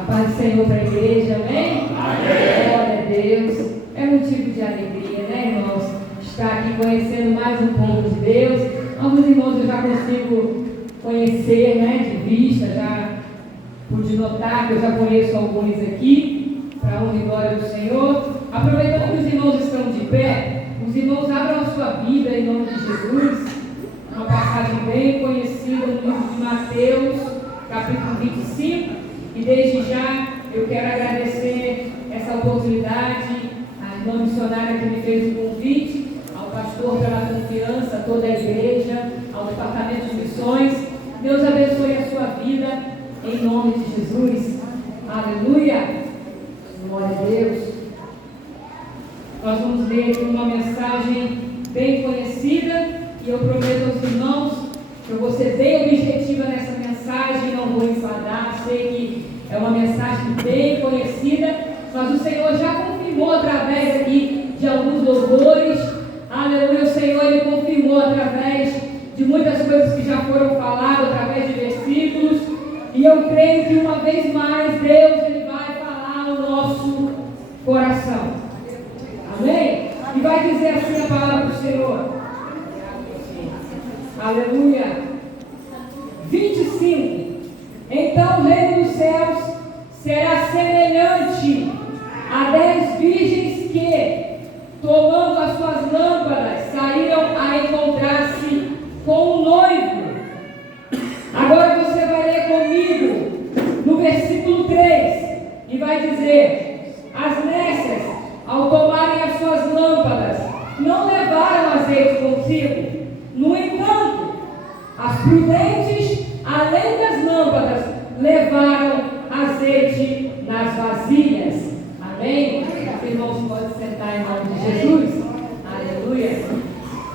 A paz do Senhor para a igreja, amém? Amém. Glória a Deus. É motivo de alegria, né, irmãos? Estar aqui conhecendo mais um povo de Deus. Alguns irmãos eu já consigo conhecer, né, de vista, já pude notar que eu já conheço alguns aqui, para a honra e glória do Senhor. Aproveitando que os irmãos estão de pé, os irmãos abram a sua Bíblia em nome de Jesus. Uma passagem bem conhecida no livro de Mateus, capítulo 25. E desde já eu quero agradecer essa oportunidade à irmã missionária que me fez o convite, ao pastor pela confiança, a toda a igreja, ao departamento de missões. Deus abençoe a sua vida em nome de Jesus. Aleluia! Glória a Deus. Nós vamos ler aqui uma mensagem bem conhecida e eu prometo aos irmãos que eu vou ser bem objetiva nessa mensagem, não vou enfadar, sei que é uma mensagem bem conhecida, mas o Senhor já confirmou através aqui de alguns louvores, aleluia, o Senhor ele confirmou através de muitas coisas que já foram faladas, através de versículos, e eu creio que uma vez mais Deus ele vai falar ao nosso coração, amém? E vai dizer assim a palavra do Senhor, aleluia. 25. Então o reino dos céus será semelhante a 10 virgens que, tomando as suas lâmpadas, saíram a encontrar-se com o noivo. Agora você vai ler comigo no versículo 3 e vai dizer: as nécias, ao tomarem as suas lâmpadas, não levaram azeite consigo. No entanto, as prudentes, além das lâmpadas, levaram azeite nas vasilhas. Amém? Os irmãos podem sentar em nome de Jesus. Aleluia.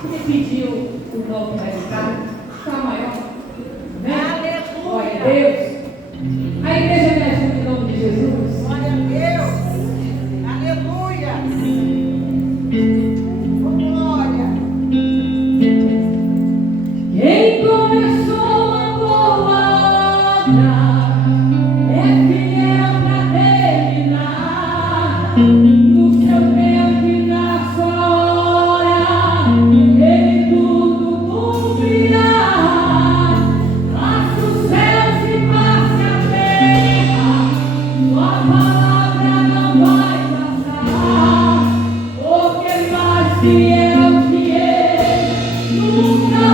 Quem pediu o irmão que vai ficar? Está maior. Né? Glória a Deus. A igreja me ajuda em nome de Jesus. Glória a Deus. Aleluia. Quem começou a boa obra é fiel para terminar. No seu tempo e na sua hora, Ele tudo cumprirá. Faça os céus e passe a terra, sua palavra não vai passar, porque mais fiel que Ele nunca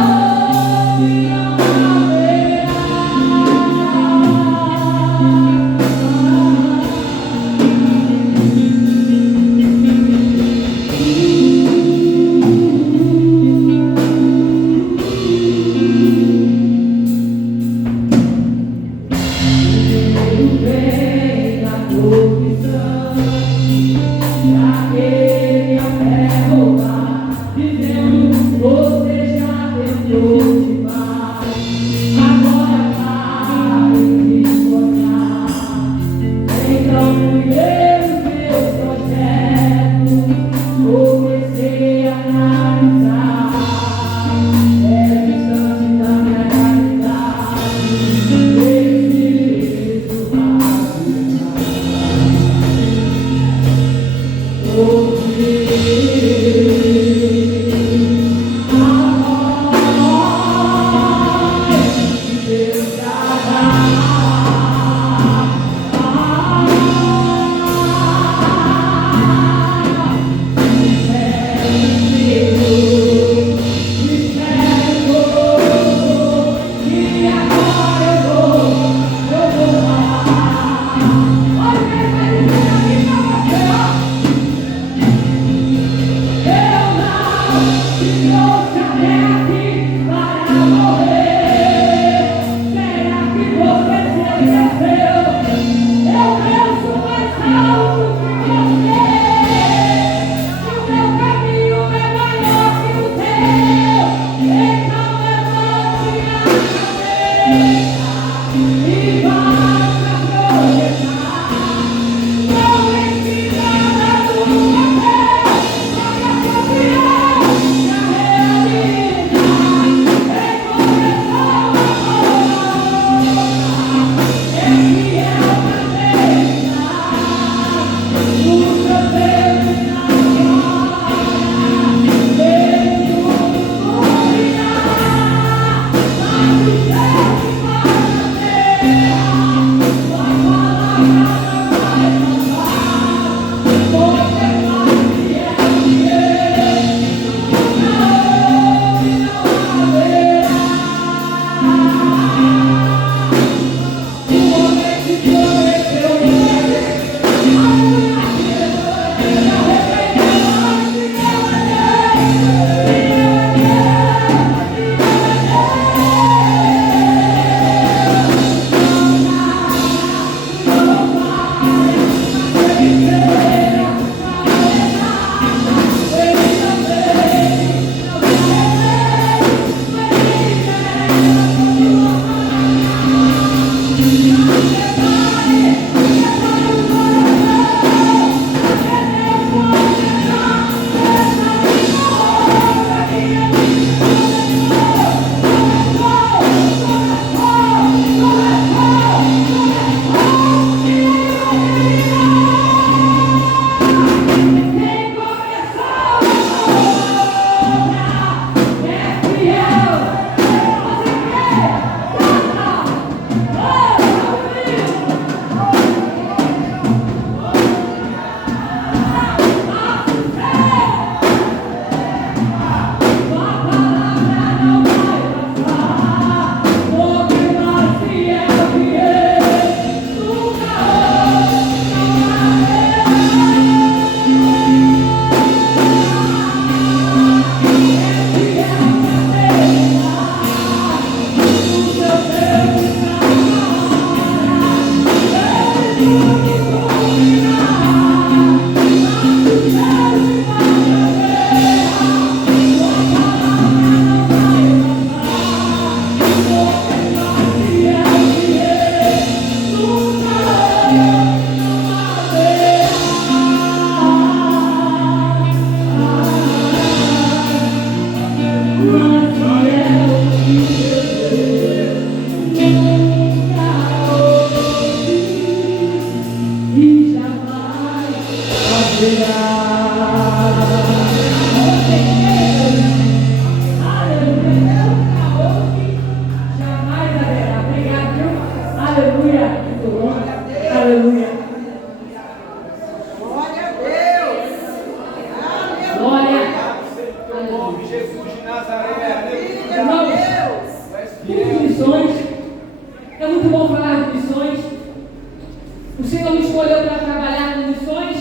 escolheu para trabalhar com missões,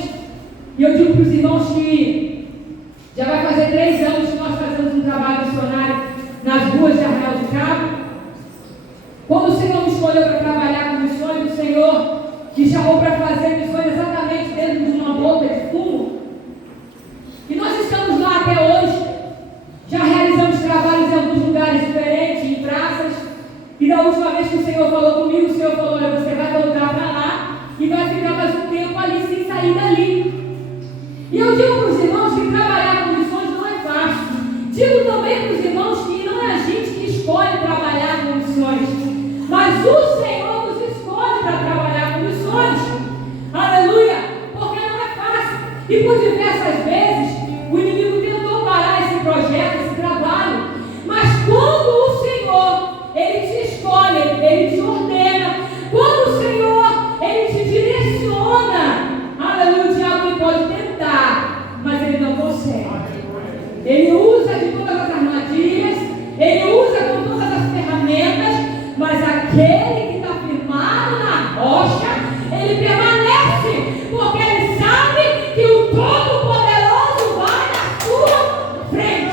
e eu digo para os irmãos que já vai fazer 3 anos que nós fazemos um trabalho missionário nas ruas de Arraial do Cabo. Quando o Senhor me escolheu para trabalhar com missões, o Senhor me chamou para fazer missões exatamente dentro de uma boca de fumo. E nós estamos lá até hoje. Já realizamos trabalhos em alguns lugares diferentes, em praças. E da última vez que o Senhor falou comigo, o Senhor falou: olha, você vai voltar para lá e vai ficar mais um tempo ali sem sair dali. E eu digo para os irmãos que trabalhar com missões não é fácil. Digo também para os irmãos que não é a gente que escolhe trabalhar com missões, mas o Senhor nos escolhe para trabalhar com missões. Aleluia! Porque não é fácil. E por diversas vezes o inimigo tentou parar esse projeto, esse trabalho. Mas quando o Senhor, Ele te escolhe, Ele te ordena, quando o Senhor, Ele te direciona, aleluia, o diabo ele pode tentar, mas ele não consegue. Ele usa de todas as armadilhas, ele usa com todas as ferramentas, mas aquele que está firmado na rocha, ele permanece, porque ele sabe que o Todo-Poderoso vai na sua frente.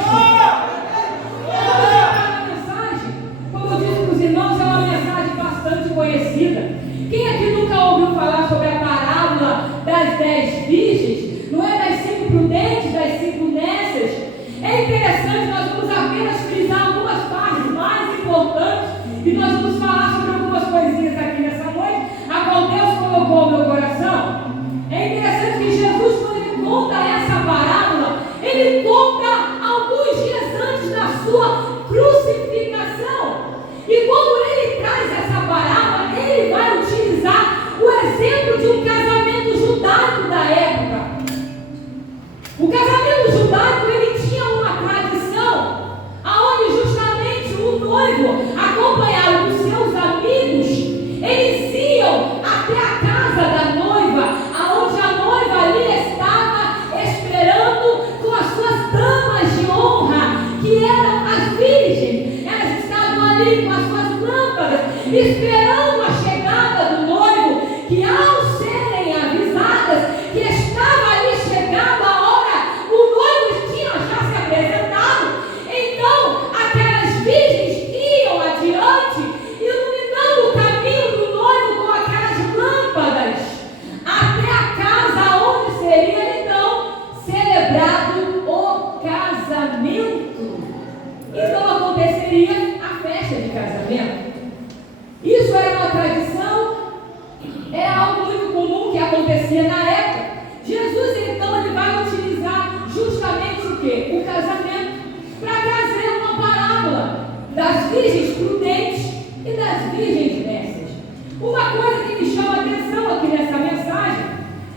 A mensagem, como eu disse para os irmãos, é uma mensagem bastante conhecida. Quem aqui nunca ouviu falar sobre a parábola das 10 virgens? Não é das 5 prudentes, das 5 nécias? É interessante, nós vamos apenas frisar algumas partes mais importantes e nós vamos falar sobre algumas coisinhas aqui nessa noite, a qual Deus colocou no meu coração. É interessante que Jesus, quando Ele conta essa parábola, Ele conta alguns dias antes da sua crucificação. E quando Ele traz essa parábola, Ele vai utilizar o exemplo de um casamento judaico da época. O casamento judaico, ele tinha uma tradição aonde justamente o noivo, acompanhado dos seus amigos, eles iam até a casa da noiva, aonde a noiva ali estava esperando com as suas damas de honra, que eram as virgens. Elas estavam ali com as suas lâmpadas, esperando a chegada do noivo, que ao serem avisadas que estava ali chegando a hora, o noivo tinha já se apresentado. Então aquelas virgens iam adiante, iluminando o caminho do noivo com aquelas lâmpadas, até a casa onde seria então celebrado o casamento. Então aconteceria a festa de casamento. Isso era uma tradição, era algo muito comum que acontecia na época. Jesus então ele vai utilizar justamente o quê? O casamento, para trazer uma parábola das virgens prudentes e das virgens nécias. Uma coisa que me chama a atenção aqui nessa mensagem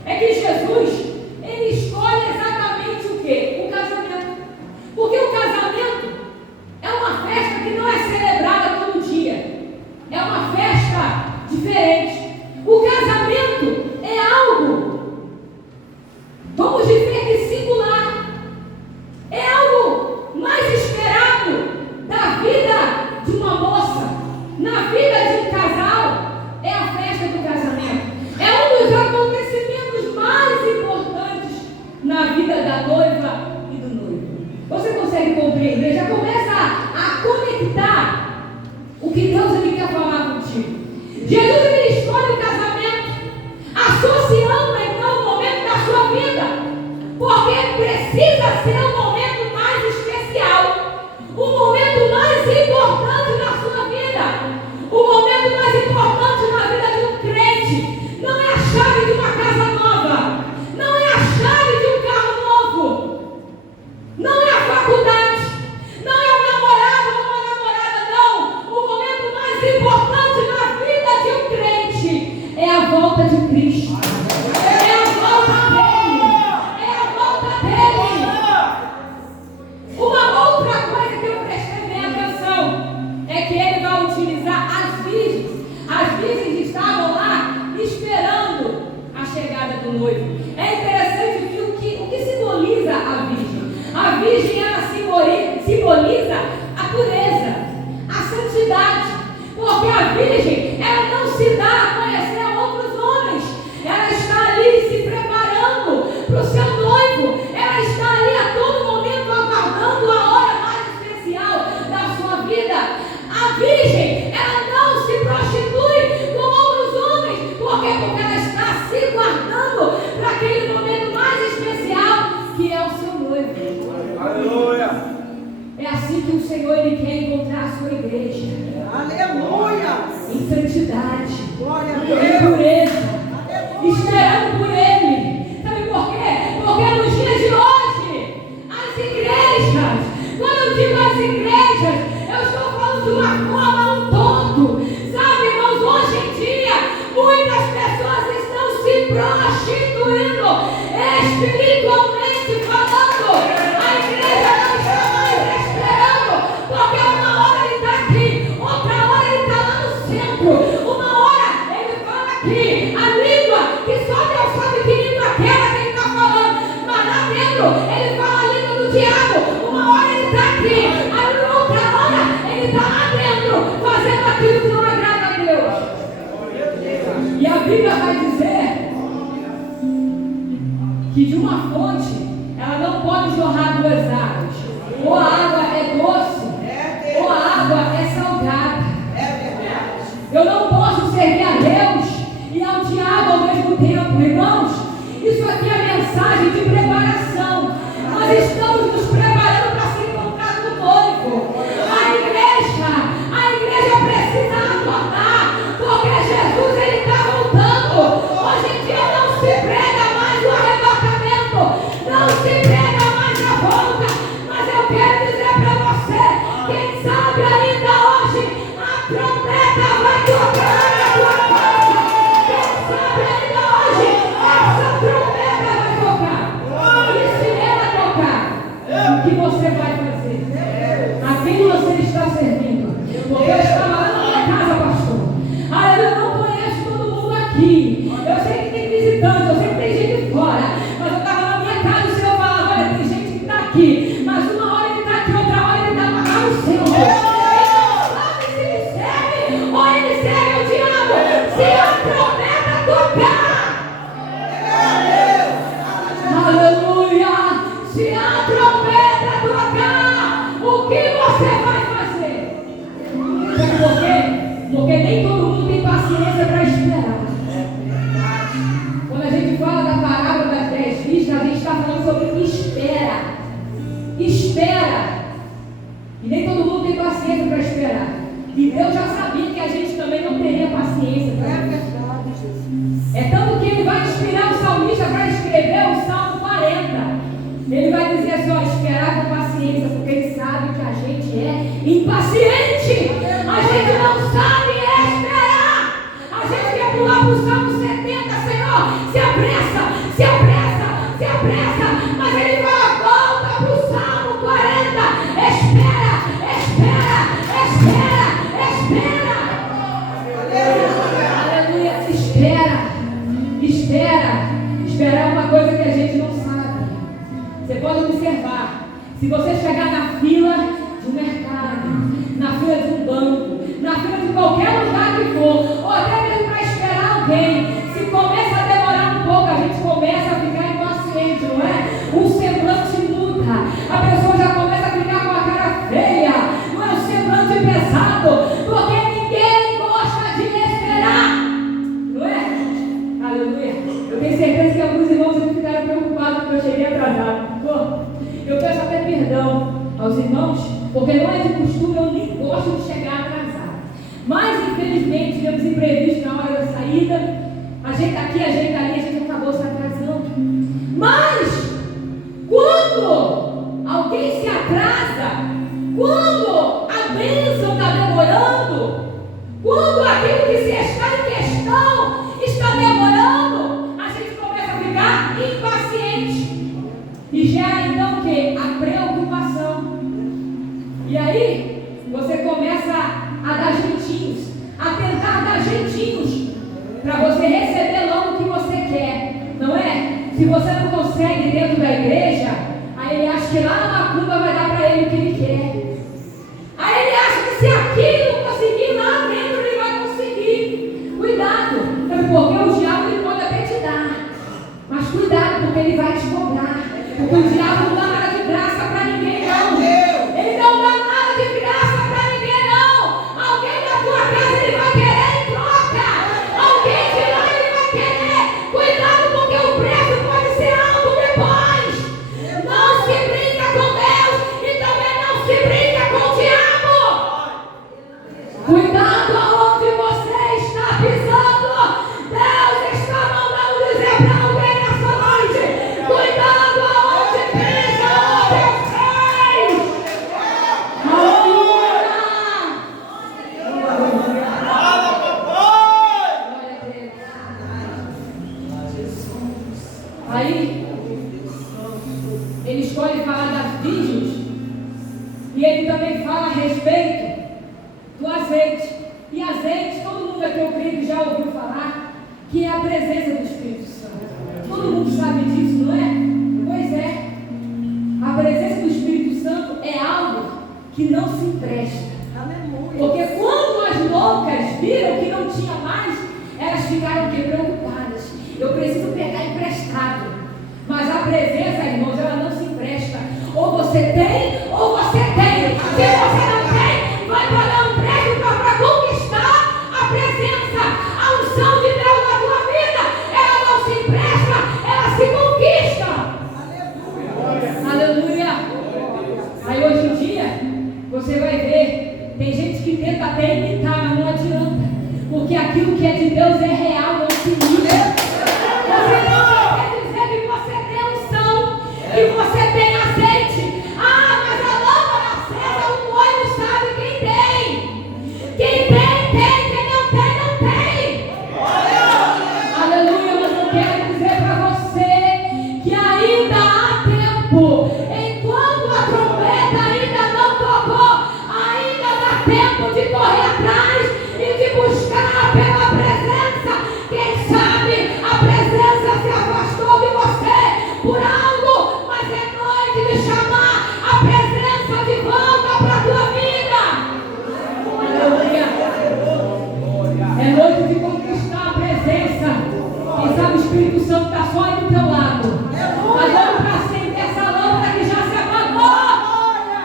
é que Jesus ele escolhe exatamente o quê? O casamento. Porque o casamento é uma festa que não é celebrada todo dia. É uma festa diferente. O casamento é algo, vamos dizer que singular. É algo mais esperado da vida de uma moça, na vida de um casal. É a festa do casamento. É um dos acontecimentos mais importantes na vida da noiva e do noivo. Você consegue compreender? Já começa a conectar o que Deus ele quer falar contigo. Jesus ele escolhe o casamento, associando então o momento da sua vida, porque precisa ser o momento mais especial, o momento mais importante na sua vida, o momento mais importante na vida de um crente. Não é a chave de uma casa nova, não é a chave de um carro novo, não é a faculdade, não é o namorado ou uma namorada, não. O momento mais importante na vida de um crente é a volta de Cristo. É a volta dele. É a volta dele. Uma outra coisa que eu prestei bem atenção é que ele vai utilizar as virgens. As virgens estavam lá esperando a chegada do noivo. É interessante que o que simboliza a virgem? A virgem ela simboliza a pureza, a santidade. Porque a virgem ela não se dá a conhecer a outros homens. Ela está aqui a língua, que só Deus sabe que língua é aquela que ele está falando. Mas lá dentro, ele fala a língua do diabo. Uma hora ele está aqui, aí outra hora ele está lá dentro, fazendo aquilo que não agrada a Deus. E a Bíblia vai dizer que de uma fonte ela não pode jorrar duas águas. Ou a água é doce, ou a água é salgada. Eu não posso servir a Deus e ao diabo ao mesmo tempo, irmãos. Isso aqui é mensagem de preparação. Nós estamos nos preparando para ser encontrados no noivo. A igreja precisa adotar, porque Jesus ele está voltando. Hoje em dia não se prega mais o arrebatamento, não se prega mais a volta. Mas eu quero dizer para você, quem sabe ainda hoje a trombeta vai tocar na tua casa. Quem sabe ainda hoje essa trombeta vai tocar. E se ela tocar, o que você vai fazer? A quem você está servindo? Porque eu estava lá na minha casa, pastor. Eu não conheço todo mundo aqui. Eu sei que tem visitante, eu sei que tem gente de fora. Mas eu estava na minha casa e o Senhor falava, olha, tem gente que está aqui. Mas uma hora ele está aqui, outra hora ele está lá no céu. Ele não sabe se ele serve ou ele serve o diabo. Se a trombeta tocar. Aleluia! Se a trombeta tocar, o que você vai fazer? Sabe por quê? Porque nem todo mundo tem paciência para esperar. Quando a gente fala da parábola das 10 vistas, a gente está falando sobre espera. Espera. E nem todo mundo tem paciência para esperar. E Deus já sabia que a gente também não teria paciência para esperar. É tanto que ele vai inspirar o salmista para escrever o Salmo 40. Ele vai dizer assim, ó, esperar com paciência, porque ele sabe que a gente é impaciente. A gente não sabe esperar. A gente quer pular para o Salmo 70, Senhor, se apressa, se apressa, se apressa. Mas ele fala, volta para o Salmo 40. Espera, espera, espera, espera. Aleluia, espera. Esperar é uma coisa que a gente não sabe. Você pode observar. Se você chegar na fila de um mercado, na fila de um banco, na fila de qualquer lugar que for, ou até mesmo para esperar alguém, se começa a demorar um pouco, a gente começa a ficar impaciente, não é? O semblante muda. A pessoa já começa a ficar com a cara feia. Não é um semblante pesado, porque ninguém gosta de esperar. Não é? Aleluia. Eu tenho certeza que alguns irmãos ficaram preocupados porque eu cheguei atrasado. Eu peço até perdão aos irmãos, porque não é de costume, eu nem gosto de chegar atrasado. Mas, infelizmente, tivemos imprevistos na hora da saída. Ajeita aqui, ajeita ali, a gente acabou se atrasando. Mas, quando alguém se atrasa, quando a bênção está demorando, quando aquilo que se está em questão está demorando, a gente começa a ficar impaciente. E gera então o quê? A preocupação. E aí, você começa a dar jeitinhos, a tentar dar jeitinhos, para você receber logo o que você quer, não é? Se você não consegue dentro da igreja, aí ele acha que lá na macumba vai dar para ele o que ele quer. Aí ele acha que se aqui não conseguir lá dentro, ele vai conseguir. Cuidado, porque o diabo ele pode até te dar, mas cuidado, porque ele vai te cobrar. Porque o diabo não dá nada de graça para ninguém, não. Ele não dá nada de graça para ninguém, não. Alguém da tua casa ele vai querer em troca. Alguém de lá ele vai querer. Cuidado, porque o preço pode ser alto depois. Não se brinca com Deus e também não se brinca com o diabo. Cuidado aonde você está pisando. Deus está mandando dizer para alguém nessa noite. Cuidado aonde pisa o teu pés. Aleluia. Aí, ele escolhe falar das virgens e ele também fala a respeito do azeite. E azeite, todo mundo aqui eu creio que já ouviu falar, que não se empresta. Aleluia. Porque quando as loucas viram que não tinha mais, elas ficaram preocupadas. Eu preciso pegar emprestado. Mas a presença, irmãos, ela não se empresta. Ou você tem, ou você tem. Se você não tem, vai pagar um preço para conquistar a presença, a unção de Deus na tua vida. Ela não se empresta, ela se conquista. Aleluia. Aí hoje em dia, você vai ver, tem gente que tenta até imitar, mas não adianta. Porque aquilo que é de Deus é real, não se imita. Você não quer dizer que você tem unção, que você tem azeite. Ah, mas a lâmpada acesa, o noivo sabe quem tem. Quem tem, tem. Quem não tem, não tem. Aleluia, mas eu quero dizer para você que ainda há tempo. Enquanto a trombeta ainda não tocou, ainda dá tempo de correr atrás e de buscar pela presença. Quem sabe a presença se afastou de você por algo, mas é noite de chamar a presença de volta para a tua vida. Aleluia. É noite de conquistar a presença. Quem sabe o Espírito Santo está só aí do teu lado. Mas vamos para acender essa lâmpada que já se apagou.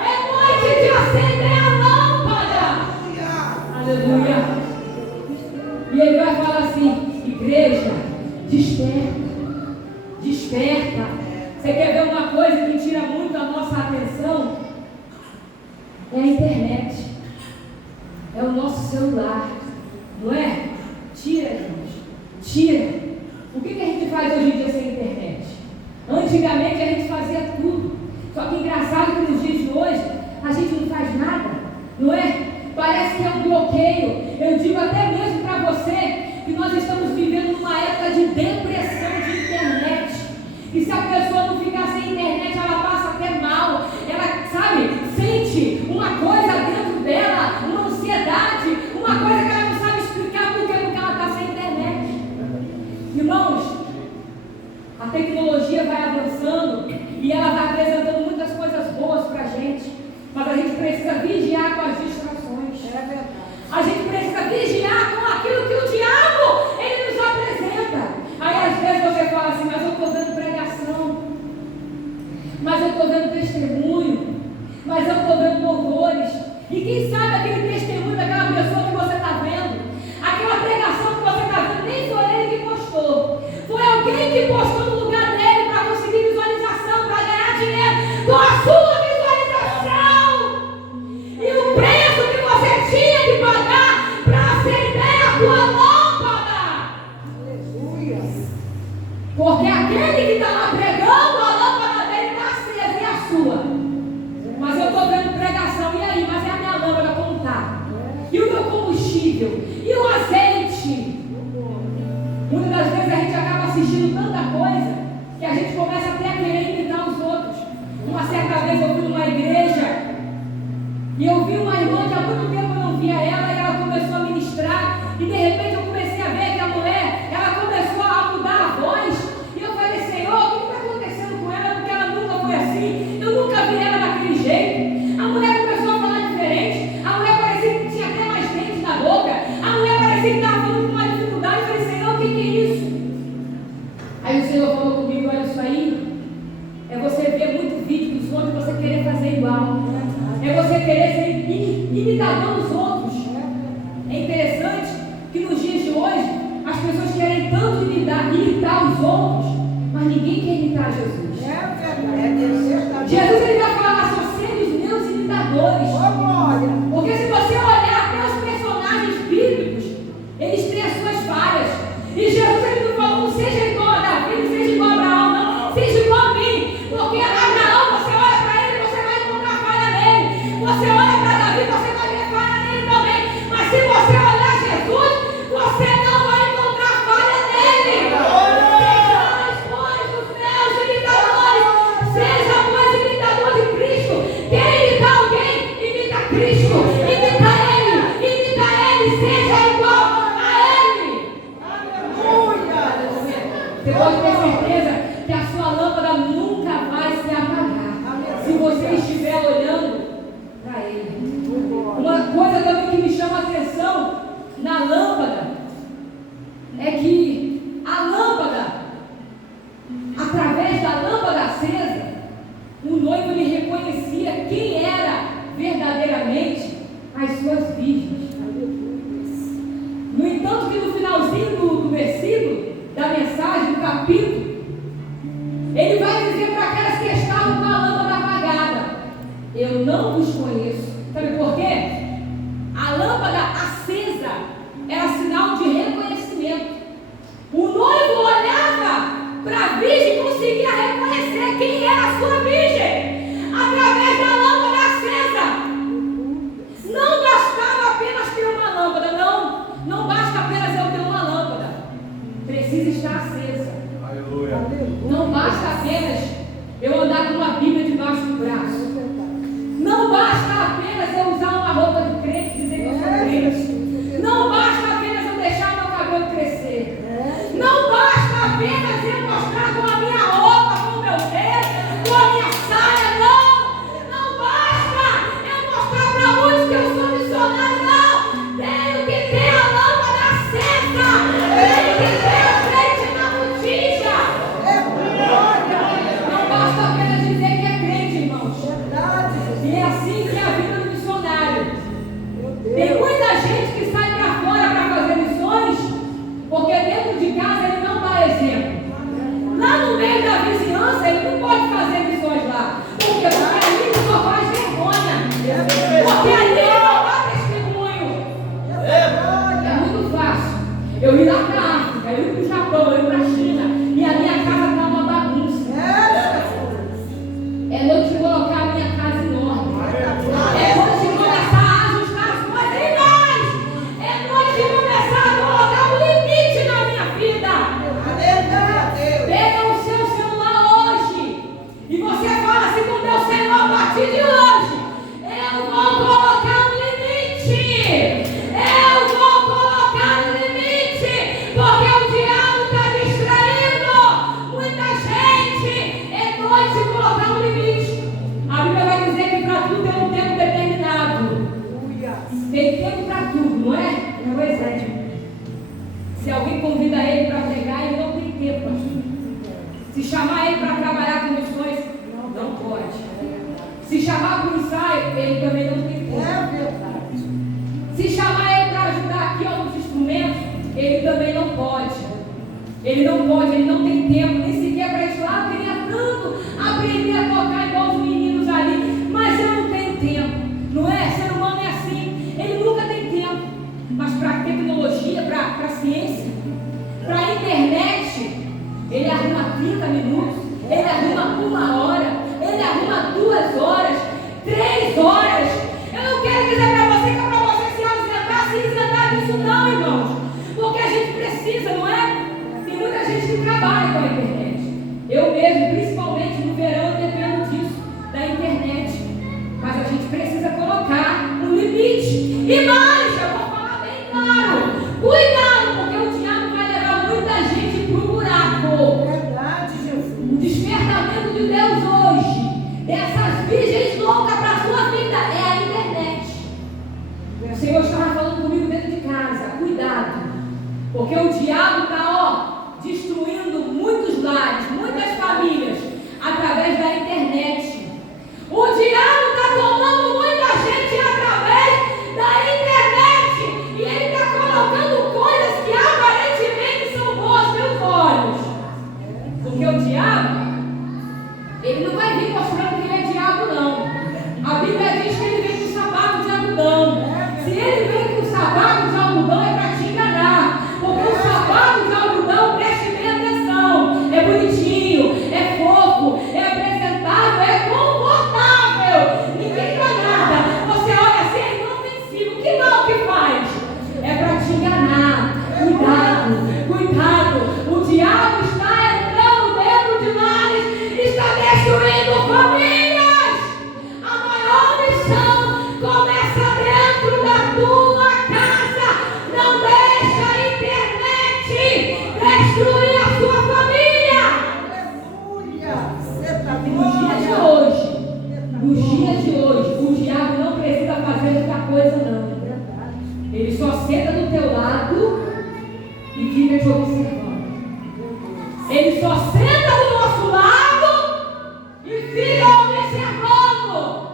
É noite de acender a lâmpada. Aleluia. E ele vai falar assim: igreja, desperta. Desperta. Você quer ver uma coisa que tira muito a nossa atenção? É a internet. É o nosso celular. Não é? Tira, gente. Tira. O que a gente faz hoje em dia sem internet? Antigamente a gente fazia tudo. Só que engraçado que nos dias de hoje a gente não faz nada. Não é? Parece que é um bloqueio. Eu digo até mesmo para você que nós estamos vivendo numa época de depressão de internet. E se a pessoa não ficar sem internet, ela passa até mal. Ela, sabe, sente uma coisa dentro dela, uma ansiedade, uma coisa que ela não sabe explicar porque ela está sem internet. Irmãos, a tecnologia vai avançando e ela vai apresentando muitas coisas boas para a gente. Mas a gente precisa vigiar com as distrações. É verdade. A gente precisa vigiar com aquilo que o diabo ele nos apresenta. Aí às vezes você fala assim: mas eu estou dando pregação, mas eu estou dando testemunho, mas eu estou dando louvores. E quem sabe aquele testemunho daquela pessoa que você está vendo, aquela pregação que você está vendo, nem foi ele que postou. Foi alguém que postou no lugar dele para conseguir visualização, para ganhar dinheiro com a sua visualização. E o preço que você tinha que pagar para acender a tua lâmpada. Aleluia. Porque aquele que está lá pregando, a lâmpada dele está acesa e a sua. Mas eu estou vendo pregação, e aí? Mas é a minha lâmpada como está? E o meu combustível? E o azeite? Muitas das vezes a gente acaba assistindo tanta coisa que a gente começa até a querer imitar os outros. Uma certa vez eu fui numa igreja e eu vi uma irmã que há muito tempo eu não via ela, e ela começou a ministrar, e de repente eu comecei a ver que a mulher, ela começou a mudar a voz, e eu falei: Senhor, o que está acontecendo com ela? Porque ela nunca foi assim, eu nunca vi ela daquele jeito. A mulher começou a falar diferente, a mulher parecia que tinha até mais dentes na boca, a mulher parecia que estava falando com uma dificuldade. Eu falei: Senhor, o que é isso? Aí o Senhor falou comigo: olha, isso aí é você ver muito vídeo dos outros e você querer fazer igual. É você querer ser imitador dos outros. É interessante que nos dias de hoje as pessoas querem tanto imitar os outros, mas ninguém quer imitar Jesus. Jesus ele vai falar: são seres meus imitadores. Porque se você olhar até os personagens bíblicos, eles têm as suas falhas. E Jesus ele não falou: não seja igual a Davi, não seja igual a Abraão, não, seja igual a mim. Porque Abraão, você olha para ele, você vai encontrar falha nele. Você olha para Davi, você vai ver falha nele também. Mas se você olhar Jesus, você não vai encontrar falha nele. Sejam bons dos meus imitadores. Seja bons imitador de Cristo. Quer imitar alguém? Imita Cristo. Imita ele, seja igual a ele. Aleluia. Você pode ter certeza que a sua lâmpada nunca vai se apagar se você estiver olhando para ele. na lâmpada é que a lâmpada, através da lâmpada acesa, o noivo lhe reconhecia quem era verdadeiramente as suas virgens. No entanto, que no finalzinho do versículo, da mensagem, do capítulo, ele vai dizer para aquelas que estavam com a lâmpada apagada: eu não vos conheço. Sabe por quê? A lâmpada acesa era sinal de reconhecimento. O noivo olhava para a virgem e conseguia reconhecer quem era a sua virgem através da lâmpada acesa. Não bastava apenas ter uma lâmpada, não basta apenas eu ter uma lâmpada, precisa estar acesa. Aleluia. Não basta apenas eu andar com uma Bíblia debaixo do braço. Não basta apenas eu usar uma roupa de crente e dizer que eu sou crente. Não basta apenas eu deixar meu cabelo crescer. Não basta apenas eu mostrar com a minha roupa, com o meu dedo, com a minha saia. Não basta eu mostrar para muitos que eu sou missionário. Não, tenho que ter a lâmpada acesa. Tenho que ter a frente na botija. Não basta apenas dizer que é crente, irmãos. E é assim que é a vida do missionário. Tem muita gente que sai para fora para fazer missões, porque dentro de casa ele não dá exemplo. Lá no meio da vizinhança ele não pode fazer missões lá, porque ali ele só faz vergonha, porque ali ele não dá testemunho. É muito fácil eu ir lá para a África, eu ir para o Japão, eu ir para a China, e a minha casa está uma bagunça. É noite de colocar a minha casa em ordem. É noite de começar a ajustar as coisas em nós. É noite de começar a colocar um limite na minha vida. Pega o seu celular hoje e você fala assim com Deus: Senhor, a partir de hoje eu vou colocar um limite. Eu vou colocar um limite, porque o diabo está distraindo muita gente. É noite de colocar um limite. A Bíblia vai dizer que para tudo tem um tempo determinado. Tem tempo para tudo, não é? Pois é. Se alguém convida ele para pregar, ele não tem tempo, pastor. Se chamar ele para trabalhar com missões, não pode. Se chamar para o ensaio, ele também não tem tempo. Se chamar ele para ajudar aqui outros instrumentos, ele também não pode. Ele não pode, ele não tem tempo, nem sequer para isso. Eu queria tanto aprender a tocar igual os meninos ali, mas eu não tenho tempo. Não é? Ser humano é assim, ele nunca tem tempo. Mas para a tecnologia, para a ciência, para a internet, ele arruma 30 minutos, ele arruma 1 hora, ele arruma 2 horas, 3 horas. Eu não quero dizer para você que é para você se isentar disso, não, irmãos, porque a gente precisa, não é? Tem muita gente que trabalha com a internet. Eu mesmo, principalmente no verão, dependo disso, da internet. Mas a gente precisa colocar um limite. E mais, eu vou falar bem claro: cuidado, porque o diabo vai levar muita gente para o buraco. O despertamento de Deus hoje, dessas virgens loucas para a sua vida, é a internet. O Senhor estava falando comigo dentro de casa: cuidado, porque o diabo está destruindo muitos lares, muitas famílias, através da internet. O diabo está tomando muita gente através da internet, e ele está colocando coisas que aparentemente são boas pelos olhos. Porque o diabo, ele não vai vir mostrando que ele é diabo, não. A Bíblia diz que ele vem com sapato de algodão. Se ele vem com sapato de algodão, é para te enganar. Porque o sapato de algodão, preste bem atenção, é bonitinho, é fofo, é apresentável, é confortável. Ninguém dá nada. Você olha assim, é inofensivo. Que mal que faz? É para te enganar. Cuidado, cuidado. O diabo está entrando dentro de lares, está destruindo famílias. A maior missão começa dentro da tua casa. Não deixa a internet destruir a sua família. Nos dias de hoje, o diabo não precisa fazer muita coisa, não. Ele só senta do teu lado simplesmente observando. Ele só senta do nosso lado e fica observando.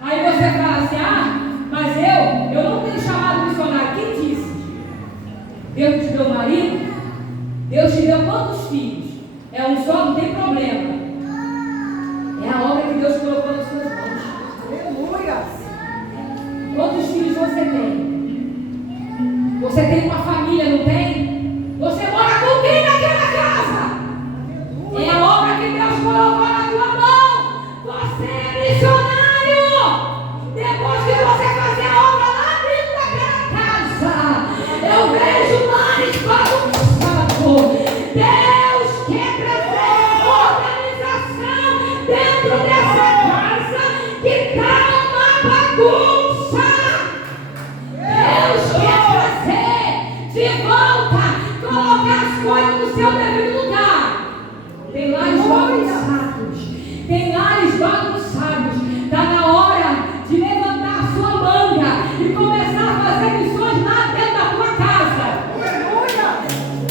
Aí você fala assim: ah, mas eu não tenho chamado missionário. Quem disse? Deus te deu marido? Deus te deu quantos filhos? É um só, não tem problema. É a obra que Deus colocou nas suas mãos. Aleluia. Quantos filhos você tem? Você tem uma família, não tem? Você mora com quem naquela casa? É a obra que Deus colocou na tua mão. Você é missionário. Depois que você fazer a obra lá dentro daquela casa, eu vejo lares bagunçados. Deus quer trazer organização dentro dessa casa que está uma bagunça. Deus quer trazer de volta, colocar as coisas no seu devido lugar. Tem lares bagunçados. Tem lares bagunçados. Está na hora de levantar a sua manga e começar a fazer missões lá dentro da tua casa.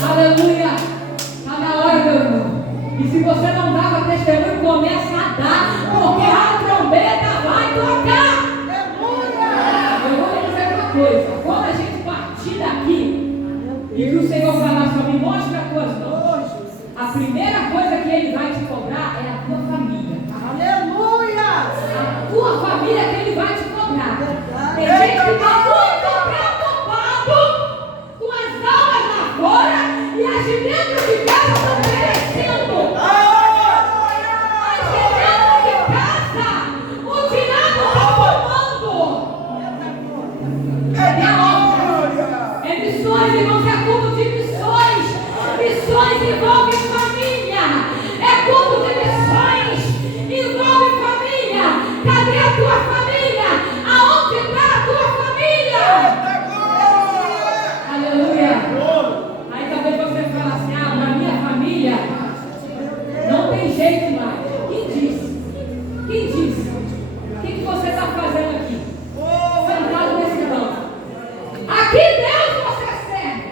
Aleluia. Está na hora, meu irmão. E se você não dava testemunho, começa a dar, porque a trombeta vai tocar. Eu vou lhe dizer uma coisa: quando a gente partir daqui e que o Senhor falar só me mostra as tuas mãos, a primeira coisa que Ele vai te cobrar é a tua família. Aleluia. A tua família que Ele vai te cobrar. Tem gente que está muito preocupado com as almas lá fora e as de dentro de casa estão perecendo. As de dentro de casa, o diabo está tomando. É obra. É missões, irmãos, é culto de missões. Missões envolvem família. É culto de missões. Envolve família. Cadê a tua família? Aonde está a tua família? Aleluia. Aí talvez você fale assim: ah, na minha família não tem jeito mais. Quem disse? Quem disse? O que você está fazendo aqui? Sentado nesse banco. Aqui Deus você serve.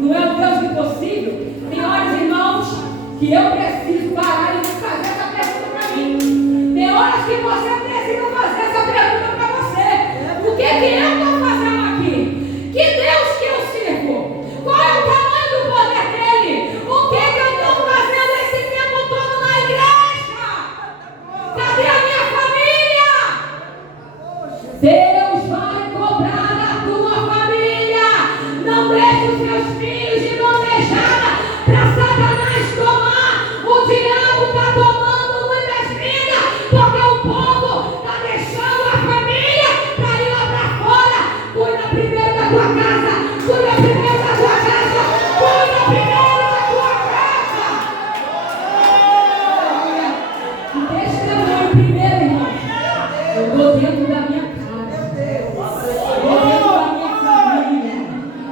Não é o Deus do impossível? Tem horas, irmãos, que eu preciso parar e fazer essa pergunta para mim. Tem horas que você precisa fazer essa pergunta para você. O que eu estou fazendo aqui? Que Deus que eu sirvo? Qual é o tamanho do poder dele? O que eu estou fazendo esse tempo todo na igreja? Cadê a minha família? Deus vai cobrar a tua família. Não deixe os seus filhos de mão beijada para Satanás tomar. O diabo está tomando muitas vidas, porque o povo está deixando a família para ir lá para fora. Cuida primeiro da tua casa. Cuida primeiro da tua casa. Cuida primeiro da tua casa. Testemunho primeiro, irmão. Eu estou dentro da minha casa. Eu estou dentro da minha família.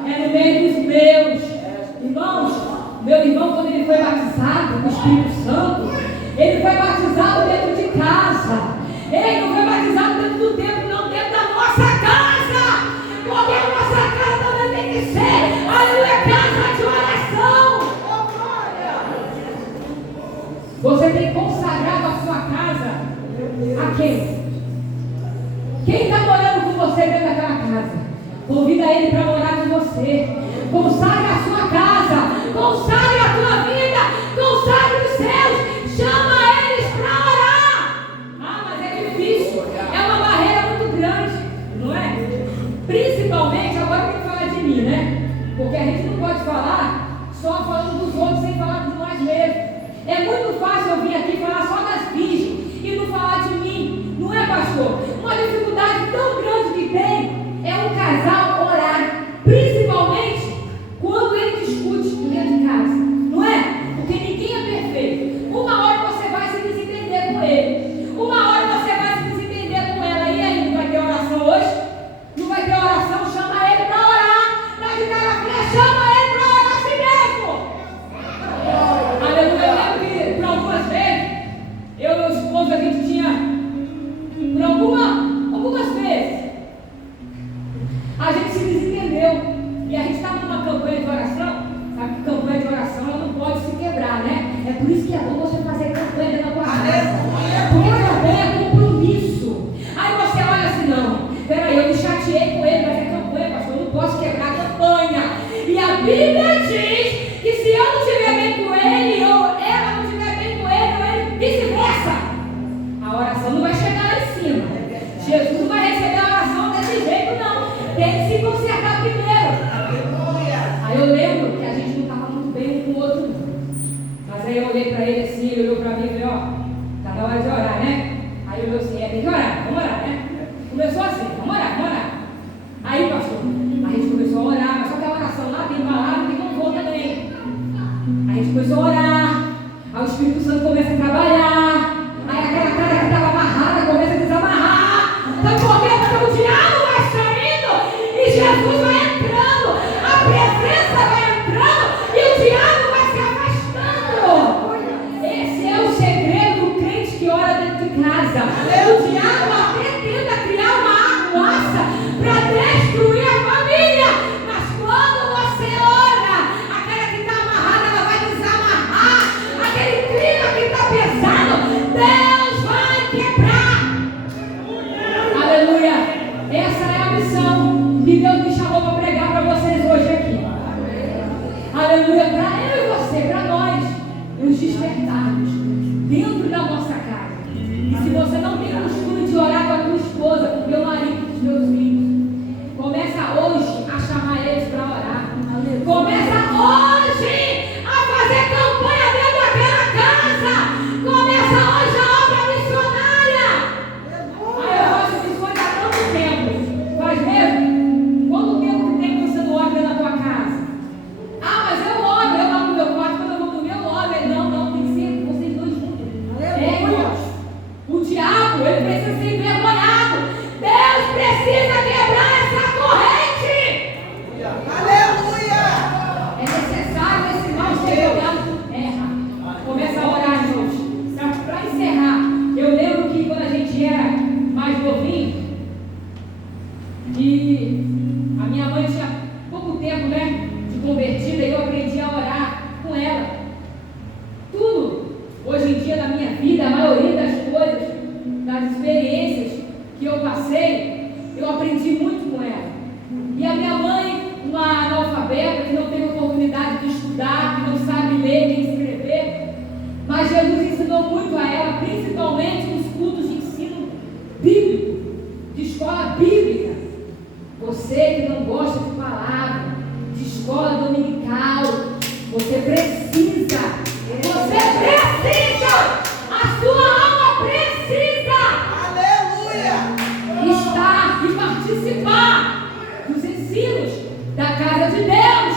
É no meio dos meus. Irmãos, meu irmão, quando ele foi batizado com o Espírito Santo, ele foi batizado dentro de casa. Ele não foi batizado dentro do templo, não, dentro da nossa casa. Porque a nossa casa também tem que ser, aleluia, casa de oração. Você tem consagrado a sua casa a quem? Quem está morando com você dentro daquela casa? Convida ele para morar com você. Consagre a sua casa. Consagre a tua vida. Consagre os seus. Chama eles para orar. Ah, mas é difícil. É uma barreira muito grande, não é? Principalmente, agora tem que falar de mim, né? Porque a gente não pode falar só falando dos outros sem falar de nós mesmos. É muito fácil eu vir aqui falar só das virgens e não falar de mim. Não é, pastor? Uma dificuldade tão grande que tem é um casal orar, principalmente quando ele discute dentro de casa. por isso que é bom você fazer campanha dentro da tua casa. Aleluia. Porque campanha é compromisso. Aí você olha assim, não, peraí, eu me chateei com ele, mas é campanha, pastor, eu não posso quebrar a campanha. E a Bíblia diz que se eu não estiver bem com ele, ou ela não estiver bem com ele, ou ele, vice-versa, a oração não vai chegar lá em cima. Jesus não vai receber a oração desse jeito, não. Tem que se consertar primeiro. Aí eu lembro que a gente não estava muito bem um com o outro, não. Mas aí eu olhei para ele assim, ele olhou para mim e falei, ó, tá na hora de orar, né? Aí eu olhei assim, tem que orar, vamos orar, né? Começou assim, vamos orar. Aí, pastor, a gente começou a orar, mas só que a oração lá tem palavra que não vou também. Aí a gente começou a orar, aí o Espírito Santo começa a trabalhar, aí aquela cara que estava amarrada começa a desamarrar. Então, por quê? Porque o diabo vai saindo e Jesus vai entrando, a presença vai entrando e o diabo vai se afastando. Esse é o segredo do crente que ora dentro de casa. O diabo até tenta criar uma armaça para destruir a família, mas quando você ora, aquela que está amarrada, ela vai desamarrar, aquele clima que está pesado, Deus vai quebrar. Aleluia. Essa é a missão que Deus me chamou para pregar para vocês hoje aqui. Aleluia. Para eu e você, para nós, nos despertarmos dentro da nossa casa. E se você não tem costume de orar com a tua esposa, com o teu marido, com os teus filhos, começa hoje a chamar eles para orar. Começa hoje a fazer campanha dentro daquela casa. Começa hoje a obra missionária. Aí eu faço missões há tanto tempo. Faz mesmo? Quanto tempo que tem que você não ora dentro da tua casa? Ah, mas eu oro, eu lá no meu quarto, quando eu vou dormir, eu oro. Não, tem que ser vocês dois juntos. Irmãos, o diabo, ele precisa ser envergonhado. Deus precisa quebrar essa corrente. Aleluia. É necessário esse mal ser jogado por terra. Começa a orar, irmãos. Para encerrar, eu lembro que quando a gente era mais novinho, e a minha mãe tinha pouco tempo, né, de convertida, e eu aprendi a orar com ela. Tudo, hoje em dia na minha vida, a maioria das coisas, das experiências que eu passei, eu aprendi muito com ela. E a minha mãe, uma analfabeta, que não teve oportunidade de estudar, que não sabe ler nem escrever, mas Jesus ensinou muito a ela, principalmente nos cultos de ensino bíblico, de escola bíblica. Você que não gosta de palavra, de escola dominical, você precisa, a sua alma precisa estar e participar dos ensinos da casa de Deus.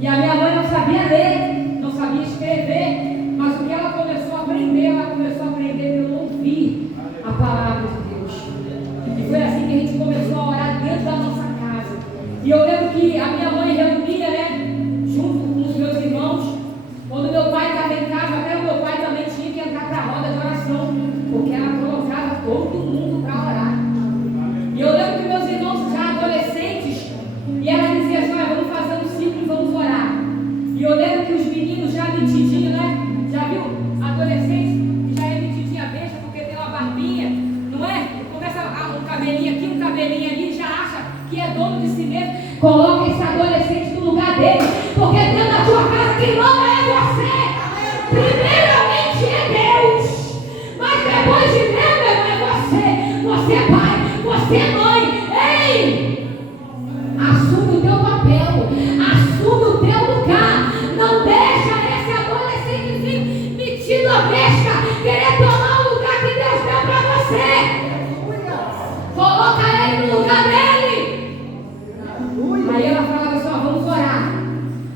E a minha mãe não sabia ler, não sabia escrever, mas o que ela começou a aprender, pelo ouvir a palavra de Deus. E foi assim que a gente começou a orar dentro da nossa casa. E eu lembro que a minha mãe reunia, né, junto com os meus irmãos. Quando meu pai estava em casa, até o meu pai também tinha que entrar para a roda de oração, porque ela colocava todo mundo para orar. E eu lembro que meus irmãos já adolescentes, e ela dizia assim, vamos fazer um ciclo e vamos orar. E eu lembro que os meninos já metidinhos, né? Já viu? Adolescentes que já é metidinha besta porque tem uma barbinha, não é? Começa um cabelinho aqui, um cabelinho ali, já acha que é dono de si mesmo. Coloca esse adolescente no lugar dele, porque dentro da tua casa quem manda é você. Primeiramente é Deus, mas depois de Deus, meu irmão, é você. Você é pai, você é mãe. Ei! Assume o teu papel, assume o teu lugar. Não deixa esse adolescentezinho metido a besta querer tomar o lugar que Deus deu para você. Coloca ele no lugar dele. Aí ela falava assim, vamos orar.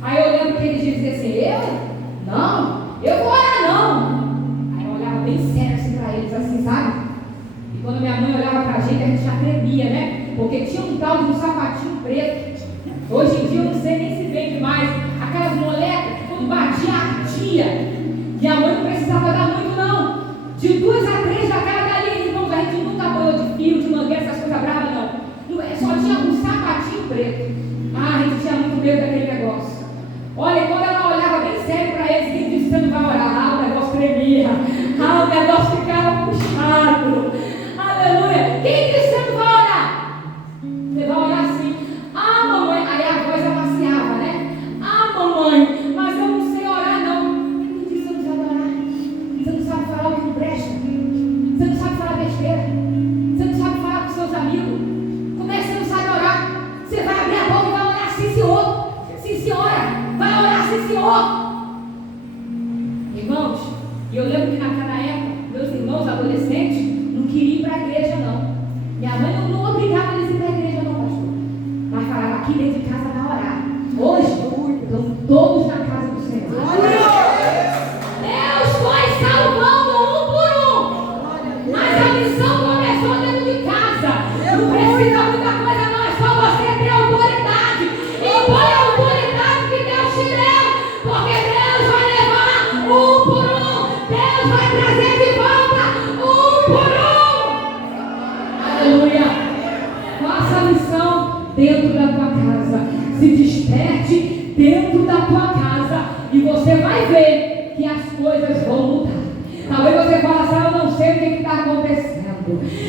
Aí eu lembro que ele dizia assim, eu? Não, eu vou orar não. Aí eu olhava bem sério assim para eles, assim, sabe? E quando minha mãe olhava pra gente, a gente já tremia, né? Porque tinha um tal de um sapatinho preto. Hoje em dia eu não sei nem se vende mais. Aquelas moleques, quando batia, ardia. E a mãe não precisava dar muito não. De 2 a 3 da cara dali, irmãos, a gente nunca banhou de fio, de mangueira, essas coisas bravas não. Só tinha um sapatinho preto. A gente tinha muito medo daquele negócio. Olha, quando ela olhava bem sério para eles, quem disse, você não vai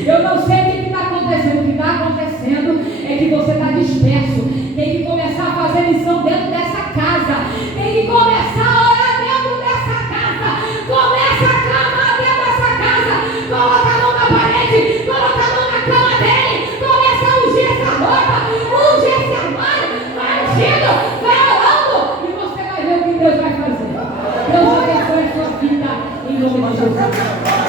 Eu não sei o que está acontecendo. O que está acontecendo é que você está disperso. Tem que começar a fazer lição dentro dessa casa. Tem que começar a orar dentro dessa casa. Começa a clamar dentro dessa casa. Coloca a mão na parede. Coloca a mão na cama dele. Começa a ungir essa roupa. Unge esse armário. Vai ungindo. Vai orando. E você vai ver o que Deus vai fazer. Deus vai abençoar a sua vida em nome de Jesus.